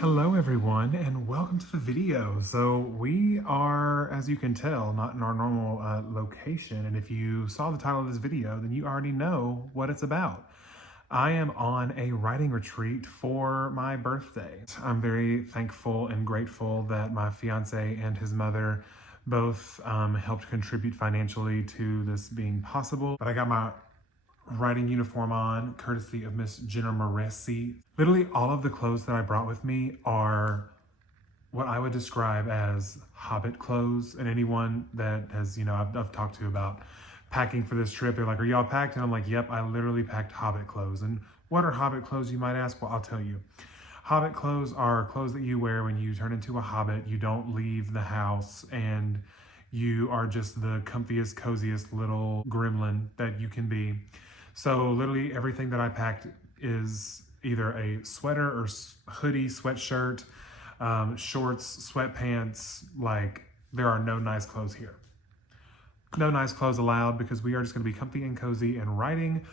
Hello everyone and welcome to the video. So we are, as you can tell, not in our normal location, and if you saw the title of this video then you already know what it's about. I am on a writing retreat for my birthday. I'm very thankful and grateful that my fiance and his mother both helped contribute financially to this being possible. But I got my writing uniform on, courtesy of Miss Jenna Moresi. Literally all of the clothes that I brought with me are what I would describe as Hobbit clothes. And anyone that has, I've talked to about packing for this trip, they're like, are y'all packed? And I'm like, yep, I literally packed Hobbit clothes. And what are Hobbit clothes, you might ask? Well, I'll tell you. Hobbit clothes are clothes that you wear when you turn into a hobbit. You don't leave the house and you are just the comfiest, coziest little gremlin that you can be. So literally everything that I packed is either a sweater or hoodie, sweatshirt, shorts, sweatpants. Like, there are no nice clothes here. No nice clothes allowed because we are just gonna be comfy and cozy and writing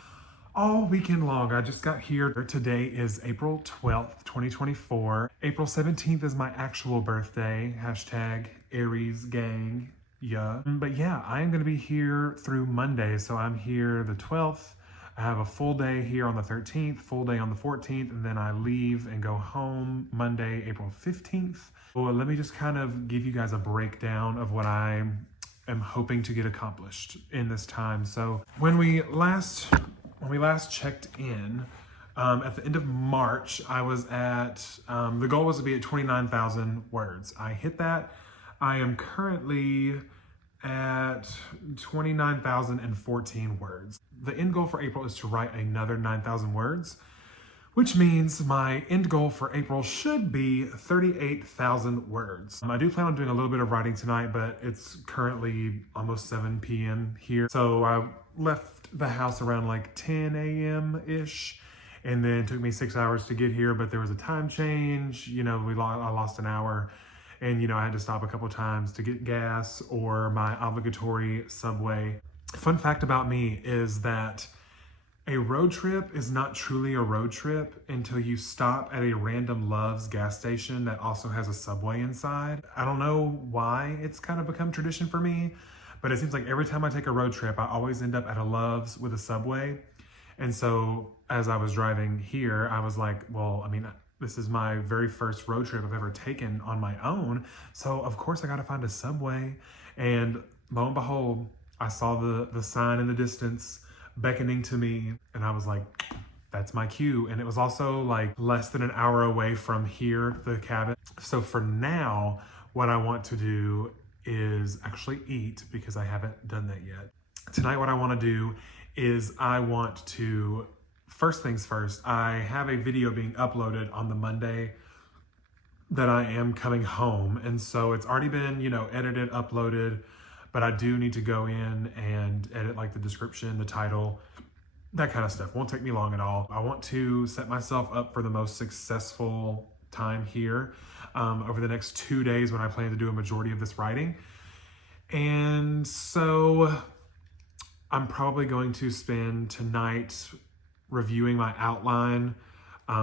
all weekend long. I just got here. Today is April 12th, 2024. April 17th is my actual birthday. Hashtag Aries gang. Yeah. But yeah, I am gonna be here through Monday. So I'm here the 12th. I have a full day here on the 13th, full day on the 14th, and then I leave and go home Monday, April 15th. Well, let me just kind of give you guys a breakdown of what I am hoping to get accomplished in this time. So when we last checked in, at the end of March, I was at, the goal was to be at 29,000 words. I hit that. I am currently at 29,014 words. The end goal for April is to write another 9,000 words, which means my end goal for April should be 38,000 words. I do plan on doing a little bit of writing tonight, but it's currently almost 7 p.m. here. So I left the house around like 10 a.m.-ish, and then it took me 6 hours to get here, but there was a time change. I lost an hour. And, I had to stop a couple times to get gas or my obligatory Subway. Fun fact about me is that a road trip is not truly a road trip until you stop at a random Love's gas station that also has a Subway inside. I don't know why it's kind of become tradition for me, but it seems like every time I take a road trip, I always end up at a Love's with a Subway. And so as I was driving here, I was like, well, this is my very first road trip I've ever taken on my own. So of course I gotta find a Subway. And lo and behold, I saw the sign in the distance beckoning to me. And I was like, that's my cue. And it was also like less than an hour away from here, the cabin. So for now, what I want to do is actually eat because I haven't done that yet. Tonight, what I wanna do is first things first, I have a video being uploaded on the Monday that I am coming home. And so it's already been, edited, uploaded, but I do need to go in and edit like the description, the title, that kind of stuff. Won't take me long at all. I want to set myself up for the most successful time here over the next 2 days when I plan to do a majority of this writing. And so I'm probably going to spend tonight reviewing my outline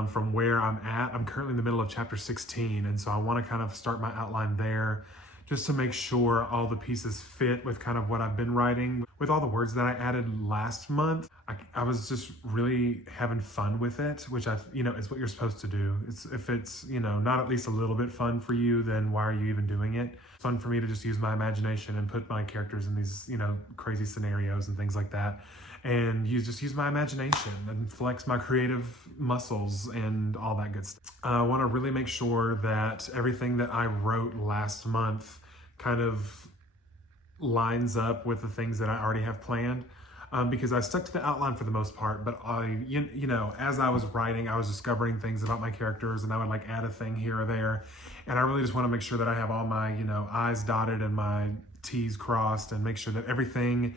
from where I'm at. I'm currently in the middle of chapter 16, and so I want to kind of start my outline there just to make sure all the pieces fit with kind of what I've been writing. With all the words that I added last month, I was just really having fun with it, which is what you're supposed to do. If it's not at least a little bit fun for you, then why are you even doing it? It's fun for me to just use my imagination and put my characters in these crazy scenarios and things like that. And use my imagination and flex my creative muscles and all that good stuff. I want to really make sure that everything that I wrote last month kind of lines up with the things that I already have planned. Because I stuck to the outline for the most part, but as I was writing, I was discovering things about my characters, and I would like add a thing here or there. And I really just want to make sure that I have all my, I's dotted and my T's crossed, and make sure that everything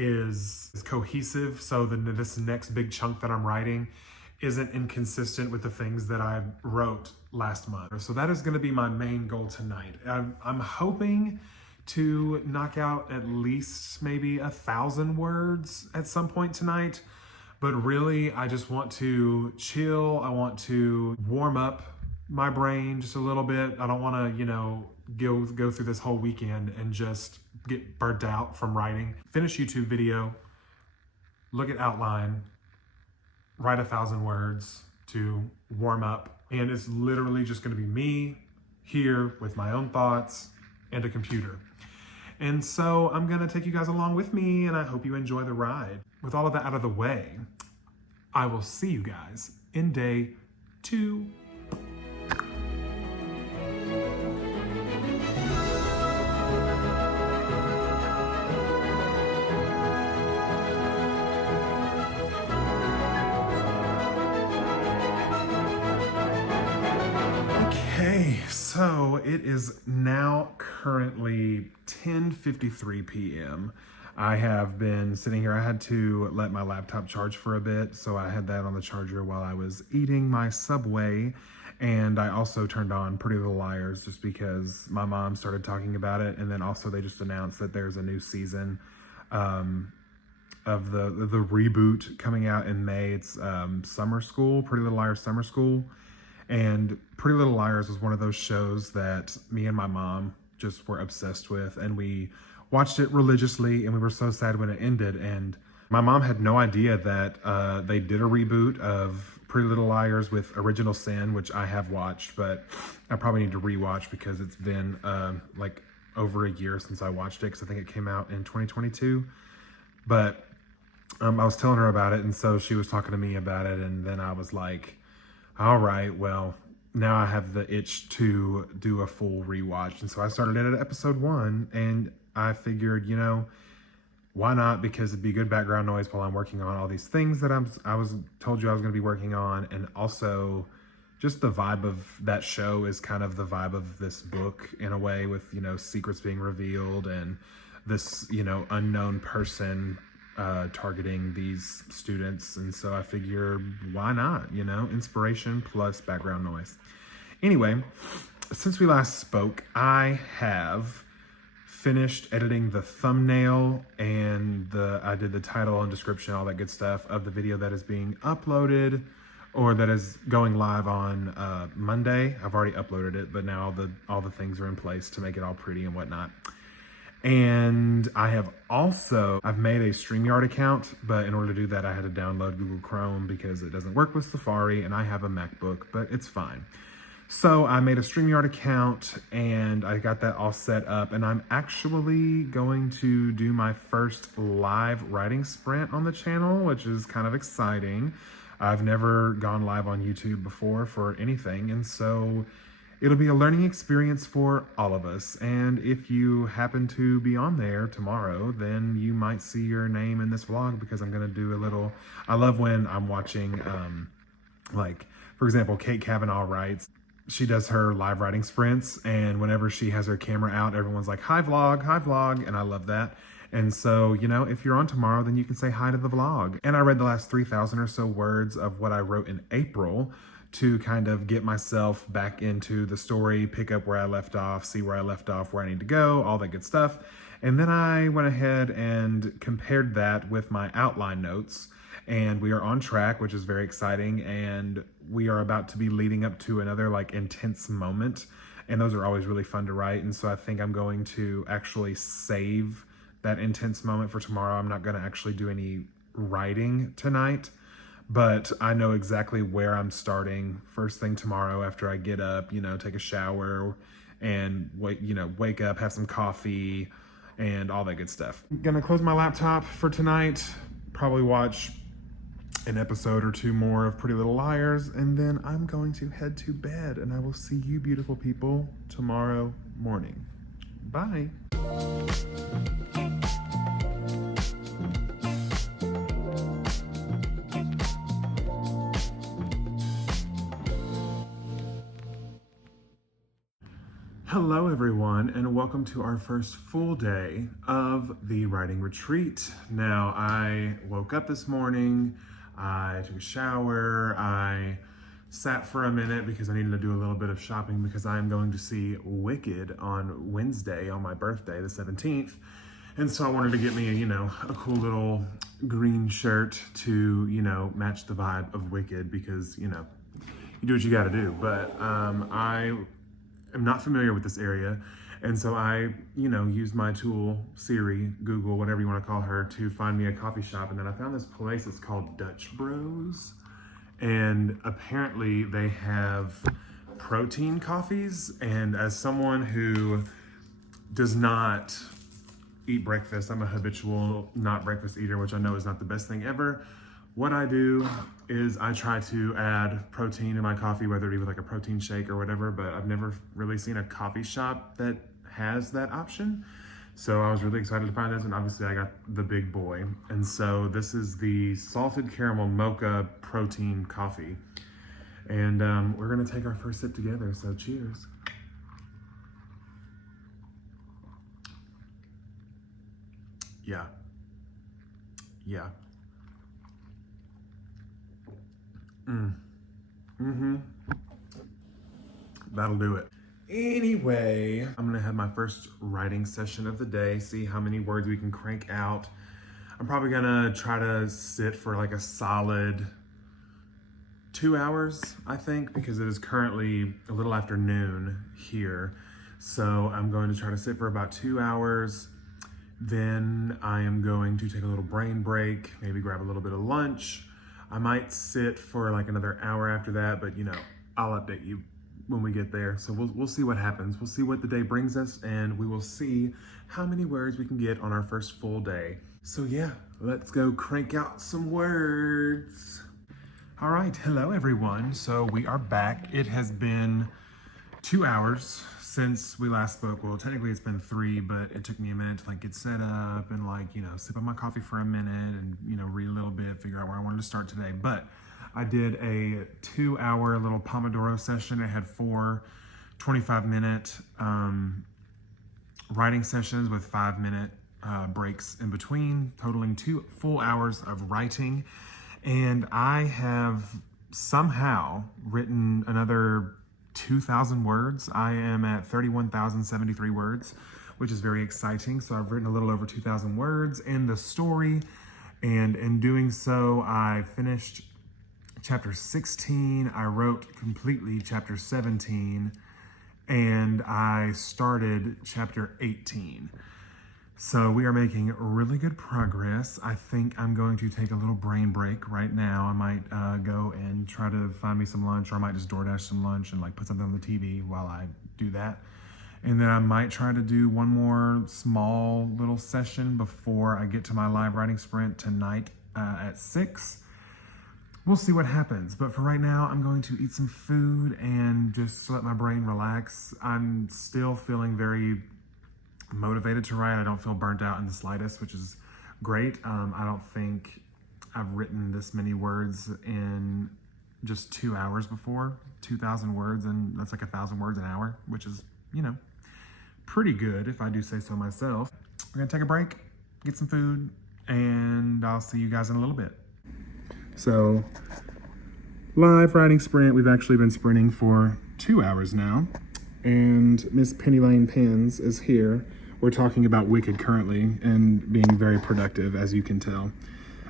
is cohesive, so this next big chunk that I'm writing isn't inconsistent with the things that I wrote last month. So that is going to be my main goal tonight. I'm hoping to knock out at least maybe 1,000 words at some point tonight, but really I just want to chill. I want to warm up my brain just a little bit. I don't want to, go through this whole weekend and just get burnt out from writing. Finish YouTube video, look at outline, write 1,000 words to warm up. And it's literally just going to be me here with my own thoughts and a computer. And so I'm going to take you guys along with me, and I hope you enjoy the ride. With all of that out of the way, I will see you guys in day 2. Okay, so it is now currently 10:53 p.m. I have been sitting here. I had to let my laptop charge for a bit, so I had that on the charger while I was eating my Subway. And I also turned on Pretty Little Liars just because my mom started talking about it. And then also they just announced that there's a new season of the reboot coming out in May. It's Summer School, Pretty Little Liars Summer School. And Pretty Little Liars was one of those shows that me and my mom just were obsessed with, and we watched it religiously, and we were so sad when it ended. And my mom had no idea that they did a reboot of Pretty Little Liars with Original Sin, which I have watched, but I probably need to rewatch because it's been like over a year since I watched it, because I think it came out in 2022. But I was telling her about it, and so she was talking to me about it, and then I was like, all right, well, now I have the itch to do a full rewatch. And so I started it at episode 1, and I figured, why not? Because it'd be good background noise while I'm working on all these things that I was told you I was going to be working on. And also just the vibe of that show is kind of the vibe of this book in a way, with, secrets being revealed and this, unknown person targeting these students. And so I figure, why not? Inspiration plus background noise. Anyway, since we last spoke, I have finished editing the thumbnail and I did the title and description, all that good stuff of the video that is being uploaded, or that is going live on Monday. I've already uploaded it, but now all the things are in place to make it all pretty and whatnot. And I've made a StreamYard account, but in order to do that, I had to download Google Chrome because it doesn't work with Safari, and I have a MacBook, but it's fine. So I made a StreamYard account, and I got that all set up, and I'm actually going to do my first live writing sprint on the channel, which is kind of exciting. I've never gone live on YouTube before for anything, and so it'll be a learning experience for all of us. And if you happen to be on there tomorrow, then you might see your name in this vlog, because I'm going to do a little, I love when I'm watching, like, for example, Kate Kavanaugh writes, she does her live writing sprints, and whenever she has her camera out, everyone's like, hi vlog, and I love that. And so, if you're on tomorrow, then you can say hi to the vlog. And I read the last 3,000 or so words of what I wrote in April to kind of get myself back into the story, pick up where I left off, see where I left off, where I need to go, all that good stuff. And then I went ahead and compared that with my outline notes, and we are on track, which is very exciting. And we are about to be leading up to another like intense moment, and those are always really fun to write. And so I think I'm going to actually save that intense moment for tomorrow. I'm not going to actually do any writing tonight, but I know exactly where I'm starting first thing tomorrow after I get up, take a shower and wake up, have some coffee and all that good stuff. I'm gonna close my laptop for tonight, probably watch an episode or 2 more of Pretty Little Liars, and then I'm going to head to bed, and I will see you beautiful people tomorrow morning. Bye. Hello everyone, and welcome to our first full day of the writing retreat. Now, I woke up this morning, I took a shower, I sat for a minute because I needed to do a little bit of shopping because I am going to see Wicked on Wednesday, on my birthday, the 17th. And so I wanted to get me, a cool little green shirt to, match the vibe of Wicked, because, you do what you got to do. But I am not familiar with this area. And so I, used my tool, Siri, Google, whatever you want to call her, to find me a coffee shop. And then I found this place. It's called Dutch Bros. And apparently they have protein coffees. And as someone who does not eat breakfast, I'm a habitual not breakfast eater, which I know is not the best thing ever. What I do is I try to add protein in my coffee, whether it be with like a protein shake or whatever, but I've never really seen a coffee shop that has that option. So I was really excited to find this, and obviously I got the big boy. And so this is the salted caramel mocha protein coffee. And we're gonna take our first sip together, so cheers. Yeah. That'll do it. Anyway, I'm gonna have my first writing session of the day, see how many words we can crank out. I'm probably gonna try to sit for like a solid 2 hours, I think, because it is currently a little after noon here. So I'm going to try to sit for about 2 hours. Then I am going to take a little brain break, maybe grab a little bit of lunch. I might sit for like another hour after that, but I'll update you when we get there. So we'll see what happens. We'll see what the day brings us, and we will see how many words we can get on our first full day. So yeah, let's go crank out some words. All right, hello everyone. So we are back. It has been 2 hours since we last spoke. Well, technically it's been 3, but it took me a minute to get set up and sip on my coffee for a minute and read a little bit, figure out where I wanted to start today. But I did a 2-hour little Pomodoro session. It had 4 25-minute writing sessions with 5-minute breaks in between, totaling 2 full hours of writing. And I have somehow written another 2,000 words. I am at 31,073 words, which is very exciting. So I've written a little over 2,000 words in the story. And in doing so, I finished chapter 16. I wrote completely chapter 17. And I started chapter 18. So we are making really good progress. I think I'm going to take a little brain break right now. I might go and try to find me some lunch, or I might just DoorDash some lunch and put something on the TV while I do that. And then I might try to do one more small little session before I get to my live writing sprint tonight at 6. We'll see what happens. But for right now, I'm going to eat some food and just let my brain relax. I'm still feeling very motivated to write. I don't feel burnt out in the slightest, which is great. I don't think I've written this many words in just 2 hours before. 2,000 words, and that's like 1,000 words an hour, which is, pretty good if I do say so myself. We're gonna take a break, get some food, and I'll see you guys in a little bit. So, live writing sprint. We've actually been sprinting for 2 hours now, and Miss Penny Lane Pens is here. We're talking about Wicked currently and being very productive, as you can tell.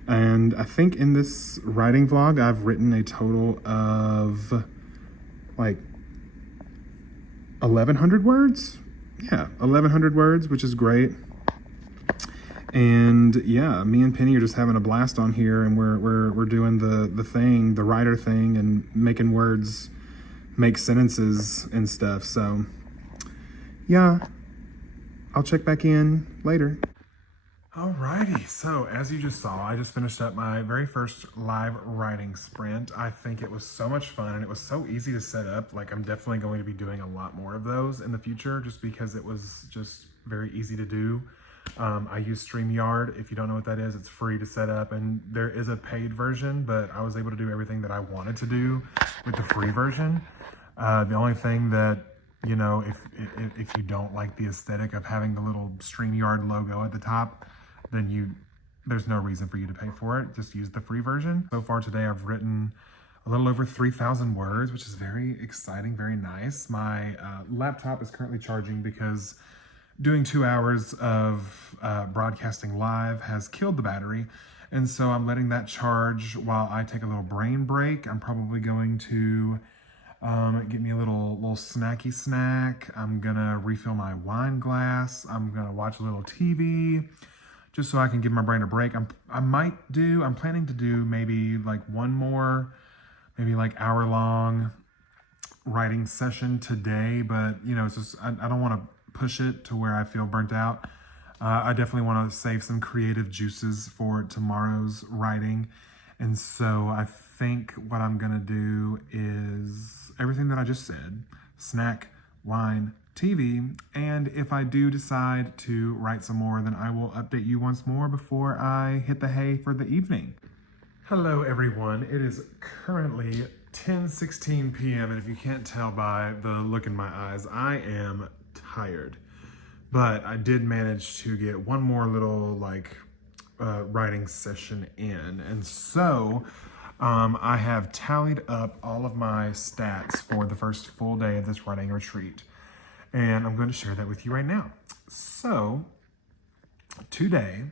And I think in this writing vlog, I've written a total of 1,100 words. Yeah, 1,100 words, which is great. And yeah, me and Penny are just having a blast on here, and we're doing the writer thing, and making words make sentences and stuff. So yeah, I'll check back in later. Alrighty, so as you just saw, I just finished up my very first live writing sprint. I think it was so much fun, and it was so easy to set up. I'm definitely going to be doing a lot more of those in the future, just because it was just very easy to do. I use StreamYard. If you don't know what that is, it's free to set up, and there is a paid version, but I was able to do everything that I wanted to do with the free version. The only thing that, if you don't like the aesthetic of having the little StreamYard logo at the top, then there's no reason for you to pay for it. Just use the free version. So far today, I've written a little over 3,000 words, which is very exciting, very nice. My laptop is currently charging because doing 2 hours of broadcasting live has killed the battery. And so I'm letting that charge while I take a little brain break. I'm probably going to Get me a little snacky snack. I'm gonna refill my wine glass. I'm gonna watch a little TV just so I can give my brain a break. I'm planning to do maybe like one more, maybe like hour-long writing session today, but you know, it's just I don't want to push it to where I feel burnt out. I definitely want to save some creative juices for tomorrow's writing, and so I think what I'm gonna do is everything that I just said: snack, wine, TV, and if I do decide to write some more, then I will update you once more before I hit the hay for the evening. Hello everyone, it is currently 10:16 p.m. and if you can't tell by the look in my eyes, I am tired. But I did manage to get one more little writing session in. And so I have tallied up all of my stats for the first full day of this writing retreat. And I'm going to share that with you right now. So today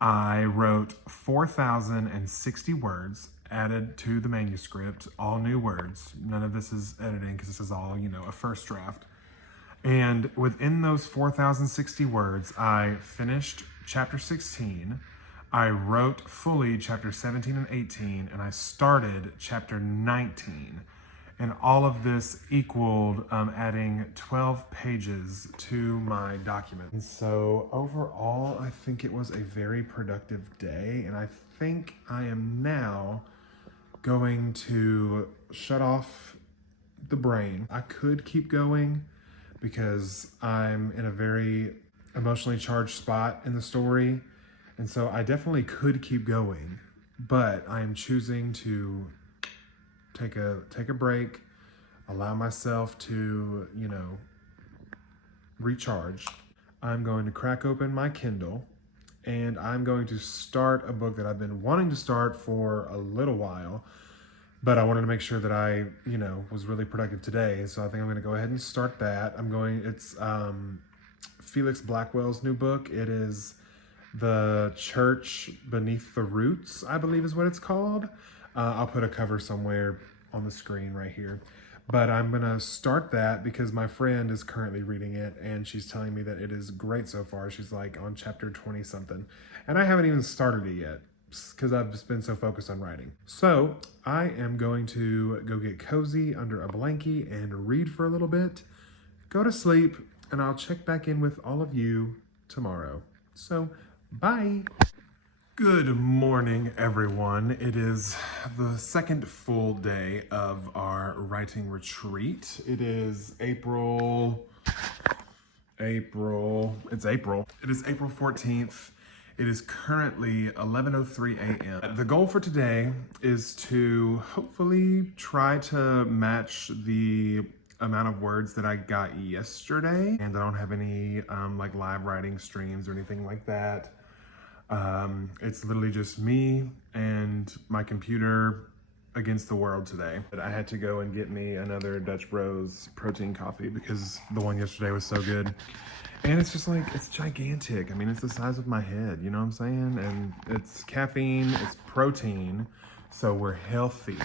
I wrote 4,060 words added to the manuscript, all new words. None of this is editing because this is all, you know, a first draft. And within those 4,060 words, I finished chapter 16, I wrote fully chapter 17 and 18, and I started chapter 19. And all of this equaled adding 12 pages to my document. And so overall, I think it was a very productive day. And I think I am now going to shut off the brain. I could keep going because I'm in a very emotionally charged spot in the story. And so I definitely could keep going, but I am choosing to take a break, allow myself to, you know, recharge. I'm going to crack open my Kindle and I'm going to start a book that I've been wanting to start for a little while, but I wanted to make sure that I, you know, was really productive today. So I think I'm going to go ahead and start that. It's Felix Blackwell's new book. It is The Church Beneath the Roots, I believe is what it's called. I'll put a cover somewhere on the screen right here. But I'm gonna start that because my friend is currently reading it and she's telling me that it is great so far. She's like on chapter 20 something. And I haven't even started it yet because I've just been so focused on writing. So I am going to go get cozy under a blankie and read for a little bit, go to sleep, and I'll check back in with all of you tomorrow. So bye. Good morning, everyone. It is the second full day of our writing retreat. It is April. It is April 14th. It is currently 11:03 a.m. The goal for today is to hopefully try to match the amount of words that I got yesterday. And I don't have any live writing streams or anything like that. It's literally just me and my computer against the world today. But I had to go and get me another Dutch Bros protein coffee because the one yesterday was so good. And it's just like, it's gigantic. I mean, it's the size of my head, you know what I'm saying? And it's caffeine, it's protein, so we're healthy.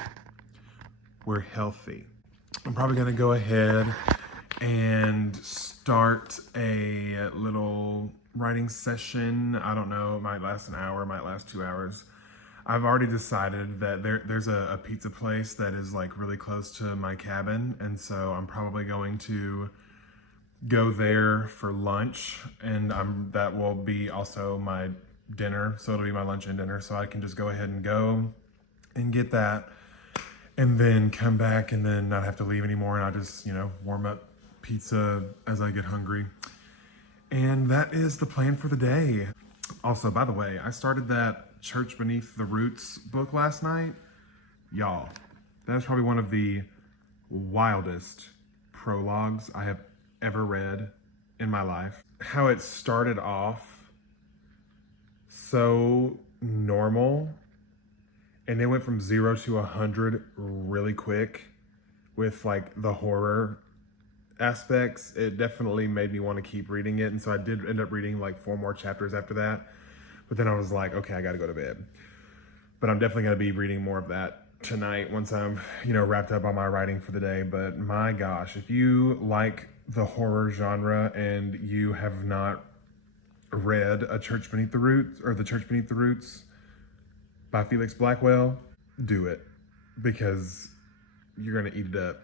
We're healthy. I'm probably gonna go ahead and start a little writing session. I don't know, it might last an hour, it might last 2 hours. I've already decided that there's a pizza place that is like really close to my cabin, and so I'm probably going to go there for lunch, and that will be also my dinner, so it'll be my lunch and dinner, so I can just go ahead and go and get that and then come back and then not have to leave anymore, and I'll just, you know, warm up pizza as I get hungry. And that is the plan for the day. Also, by the way, I started that Church Beneath the Roots book last night. Y'all, that is probably one of the wildest prologues I have ever read in my life. How it started off so normal and then went from 0 to 100 really quick with like the horror aspects. It definitely made me want to keep reading it, and so I did end up reading like 4 more chapters after that, but then I was like, okay, I gotta go to bed. But I'm definitely gonna be reading more of that tonight once I'm, wrapped up on my writing for the day. But my gosh, if you like the horror genre and you have not read A Church Beneath the Roots or The Church Beneath the Roots by Felix Blackwell, do it because you're going to eat it up.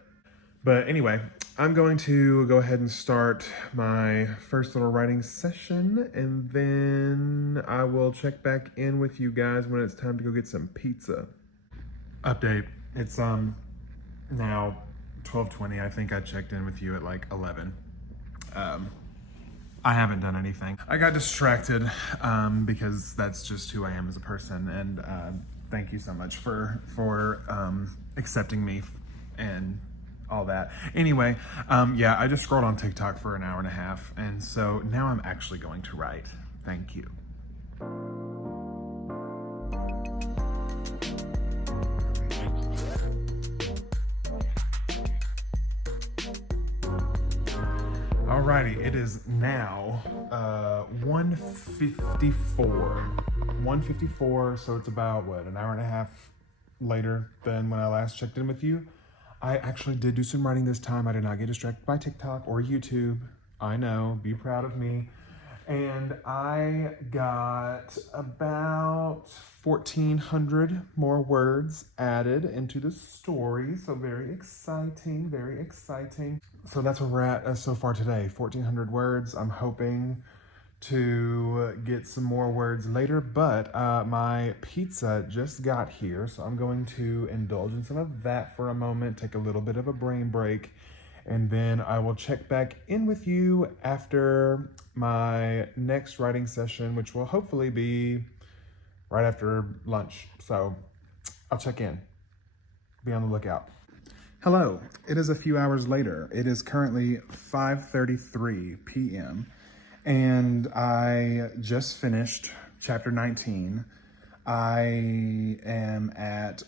But anyway, I'm going to go ahead and start my first little writing session, and then I will check back in with you guys when it's time to go get some pizza. Update. It's now 12:20. I think I checked in with you at like 11. I haven't done anything. I got distracted because that's just who I am as a person, and thank you so much for accepting me and all that. Anyway, yeah, I just scrolled on TikTok for an hour and a half, and so now I'm actually going to write. Thank you. Alrighty, it is now 1:54. 1:54, so it's about, an hour and a half later than when I last checked in with you. I actually did do some writing this time. I did not get distracted by TikTok or YouTube. I know, be proud of me. And I got about 1,400 more words added into the story. So very exciting, very exciting. So that's where we're at so far today, 1,400 words. I'm hoping to get some more words later, but my pizza just got here, so I'm going to indulge in some of that for a moment, take a little bit of a brain break, and then I will check back in with you after my next writing session, which will hopefully be right after lunch. So I'll check in. Be on the lookout. Hello, it is a few hours later. It is currently 5:33 p.m. and I just finished chapter 19. I am at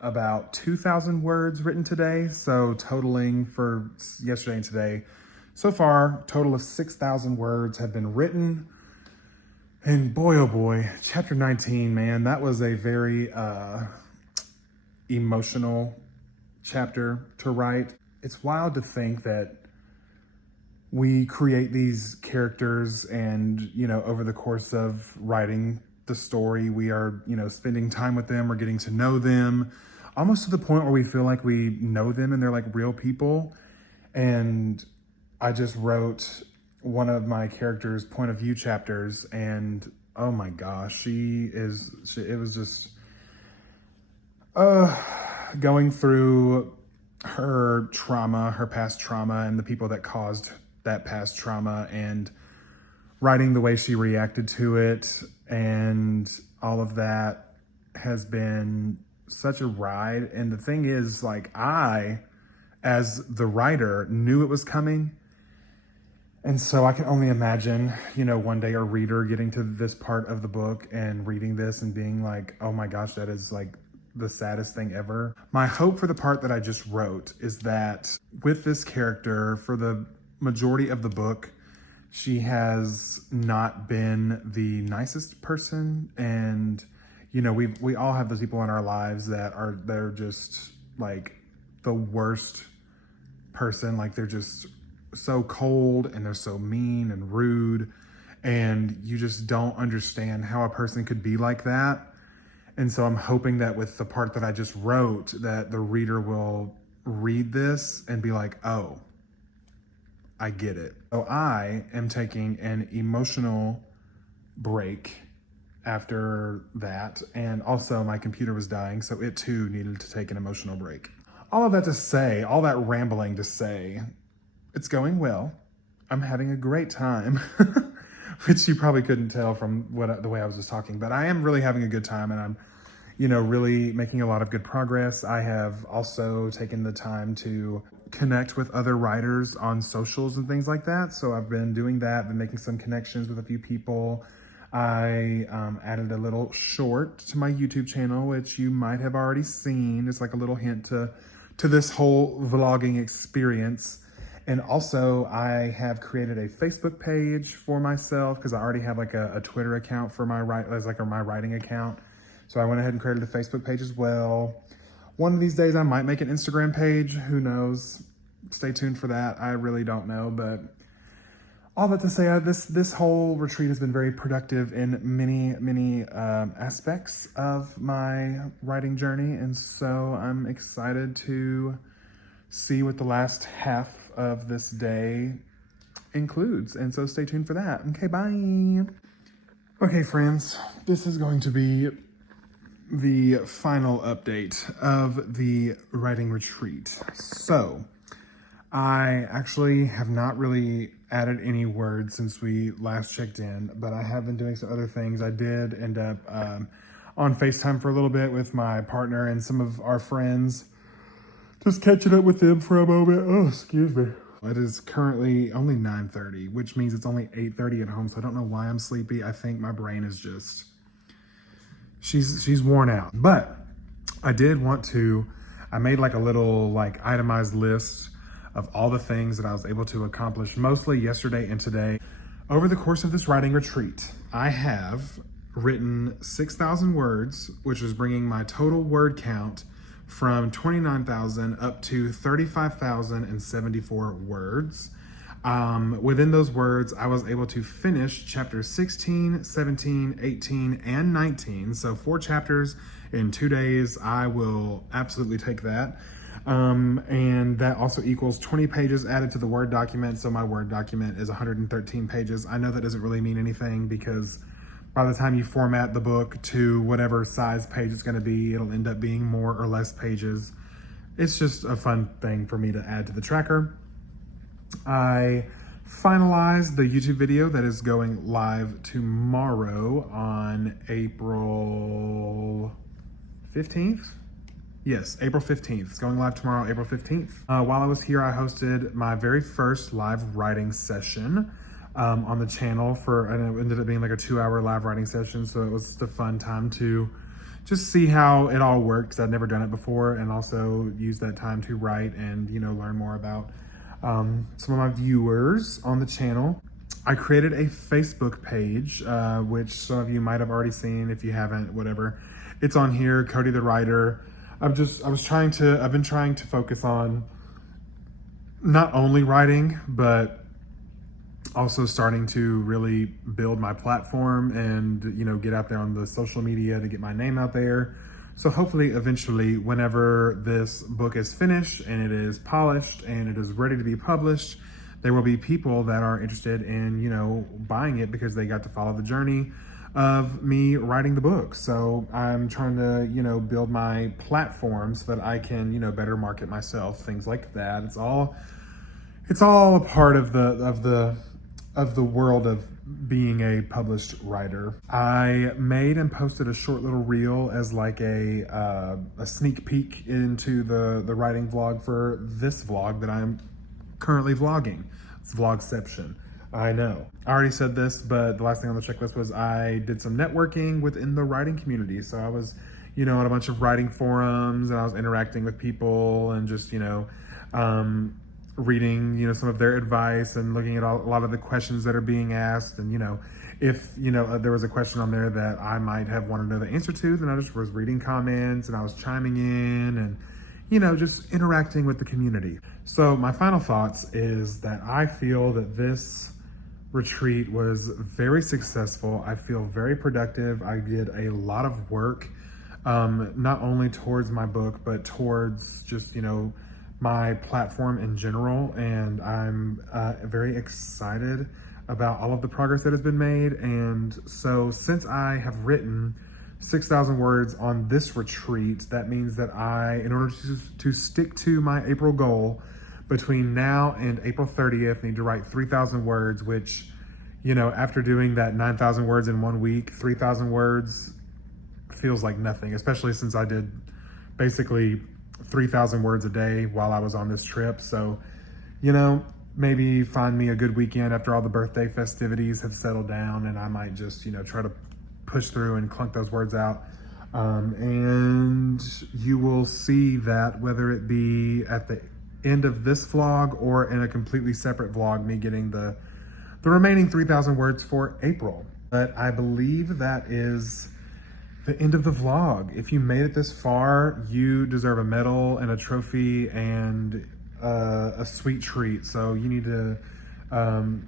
about 2,000 words written today, so totaling for yesterday and today, so far, total of 6,000 words have been written. And boy, oh boy, chapter 19, man, that was a very emotional chapter to write. It's wild to think that we create these characters and, over the course of writing the story, we are, spending time with them or getting to know them almost to the point where we feel like we know them and they're like real people. And I just wrote one of my character's point of view chapters, and oh my gosh, it was just going through her trauma, her past trauma, and the people that caused that past trauma, and writing the way she reacted to it, and all of that has been such a ride. And the thing is, like, I, as the writer, knew it was coming. And so I can only imagine, one day a reader getting to this part of the book and reading this and being like, oh my gosh, that is like the saddest thing ever. My hope for the part that I just wrote is that with this character, for the majority of the book, she has not been the nicest person. And, we all have those people in our lives they're just like the worst person. Like, they're just so cold and they're so mean and rude, and you just don't understand how a person could be like that. And so I'm hoping that with the part that I just wrote, that the reader will read this and be like, oh, I get it. So I am taking an emotional break after that. And also my computer was dying, so it too needed to take an emotional break. All of that to say, all that rambling to say, it's going well. I'm having a great time, which you probably couldn't tell from the way I was just talking, but I am really having a good time, and I'm, really making a lot of good progress. I have also taken the time to connect with other writers on socials and things like that. So I've been doing that, been making some connections with a few people. I added a little short to my YouTube channel, which you might have already seen. It's like a little hint to this whole vlogging experience. And also I have created a Facebook page for myself because I already have like a Twitter account for my writing account. So I went ahead and created a Facebook page as well. One of these days I might make an Instagram page, who knows? Stay tuned for that. I really don't know, but all that to say, this whole retreat has been very productive in many aspects of my writing journey, and so I'm excited to see what the last half of this day includes, and so stay tuned for that. Okay, bye. Okay, friends, this is going to be the final update of the writing retreat. So I actually have not really added any words since we last checked in, but I have been doing some other things. I did end up on FaceTime for a little bit with my partner and some of our friends, just catching up with them for a moment. Oh, excuse me. It is currently only 9:30, which means it's only 8:30 at home, so I don't know why I'm sleepy. I think my brain is just, she's worn out. But I did want to, I made like a little like itemized list of all the things that I was able to accomplish, mostly yesterday and today. Over the course of this writing retreat, I have written 6,000 words, which is bringing my total word count from 29,000 up to 35,074 words. Within those words, I was able to finish chapters 16, 17, 18, and 19. So 4 chapters in 2 days. I will absolutely take that. And that also equals 20 pages added to the Word document. So my Word document is 113 pages. I know that doesn't really mean anything because by the time you format the book to whatever size page it's going to be, it'll end up being more or less pages. It's just a fun thing for me to add to the tracker. I finalized the YouTube video that is going live tomorrow on April 15th. Yes, April 15th. It's going live tomorrow, April 15th. While I was here, I hosted my very first live writing session on the channel and it ended up being like a 2-hour live writing session. So it was just a fun time to just see how it all works. I'd never done it before, and also use that time to write and, learn more about some of my viewers on the channel. I created a Facebook page, which some of you might have already seen. If you haven't, whatever. It's on here, Cody the Writer. I've been trying to focus on not only writing, but also starting to really build my platform and, get out there on the social media to get my name out there. So hopefully eventually, whenever this book is finished and it is polished and it is ready to be published, there will be people that are interested in, buying it because they got to follow the journey of me writing the book. So I'm trying to, build my platform so that I can, better market myself, things like that. It's all a part of the world of being a published writer. I made and posted a short little reel as like a sneak peek into the writing vlog for this vlog that I'm currently vlogging. It's Vlogception. I know. I already said this, but the last thing on the checklist was I did some networking within the writing community. So I was, on a bunch of writing forums, and I was interacting with people and just, reading, some of their advice and looking at a lot of the questions that are being asked. And, if, there was a question on there that I might have wanted to know the answer to, then I just was reading comments and I was chiming in and, just interacting with the community. So my final thoughts is that I feel that this retreat was very successful. I feel very productive. I did a lot of work, not only towards my book, but towards just, my platform in general. And I'm very excited about all of the progress that has been made. And so since I have written 6,000 words on this retreat, that means that in order to stick to my April goal, between now and April 30th, need to write 3,000 words, which, after doing that 9,000 words in 1 week, 3,000 words feels like nothing, especially since I did basically 3,000 words a day while I was on this trip. So, maybe find me a good weekend after all the birthday festivities have settled down, and I might just, try to push through and clunk those words out. And you will see that, whether it be at the end of this vlog or in a completely separate vlog, me getting the remaining 3,000 words for April. But I believe that is the end of the vlog. If you made it this far, you deserve a medal and a trophy and a sweet treat. So you need to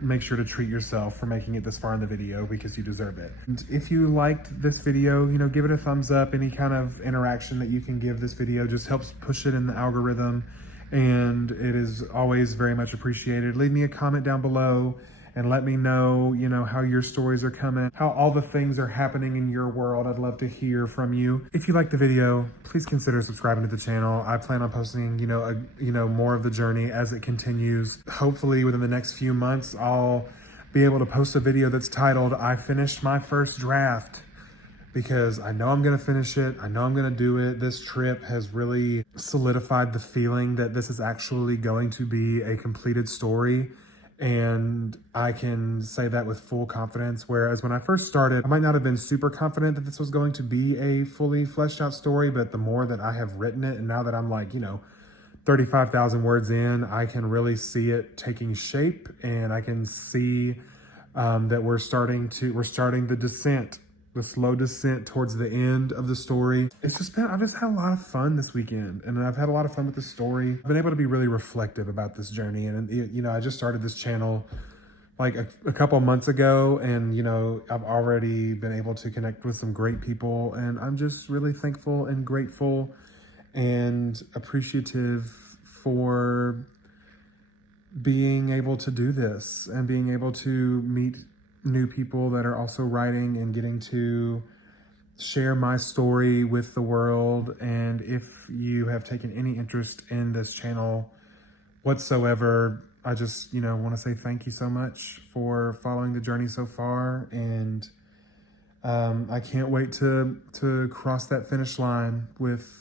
make sure to treat yourself for making it this far in the video, because you deserve it. And if you liked this video, you know, give it a thumbs up. Any kind of interaction that you can give this video just helps push it in the algorithm, and it is always very much appreciated. Leave me a comment down below and let me know, you know, how your stories are coming, how all the things are happening in your world. I'd love to hear from you. If you like the video, please consider subscribing to the channel. I plan on posting, you know, more of the journey as it continues. Hopefully within the next few months, I'll be able to post a video that's titled, I finished my first draft, because I know I'm gonna finish it. I know I'm gonna do it. This trip has really solidified the feeling that this is actually going to be a completed story. And I can say that with full confidence, whereas when I first started, I might not have been super confident that this was going to be a fully fleshed out story, but the more that I have written it, and now that I'm like, you know, 35,000 words in, I can really see it taking shape, and I can see that we're starting the descent, the slow descent towards the end of the story. I've just had a lot of fun this weekend, and I've had a lot of fun with the story. I've been able to be really reflective about this journey, and you know, I just started this channel like a couple months ago, and you know, I've already been able to connect with some great people, and I'm just really thankful and grateful and appreciative for being able to do this and being able to meet new people that are also writing and getting to share my story with the world. And if you have taken any interest in this channel whatsoever, I just, you know, want to say thank you so much for following the journey so far. And I can't wait to cross that finish line with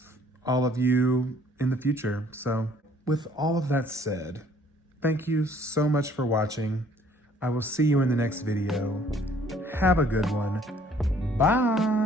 all of you in the future. So with all of that said, thank you so much for watching. I will see you in the next video. Have a good one. Bye.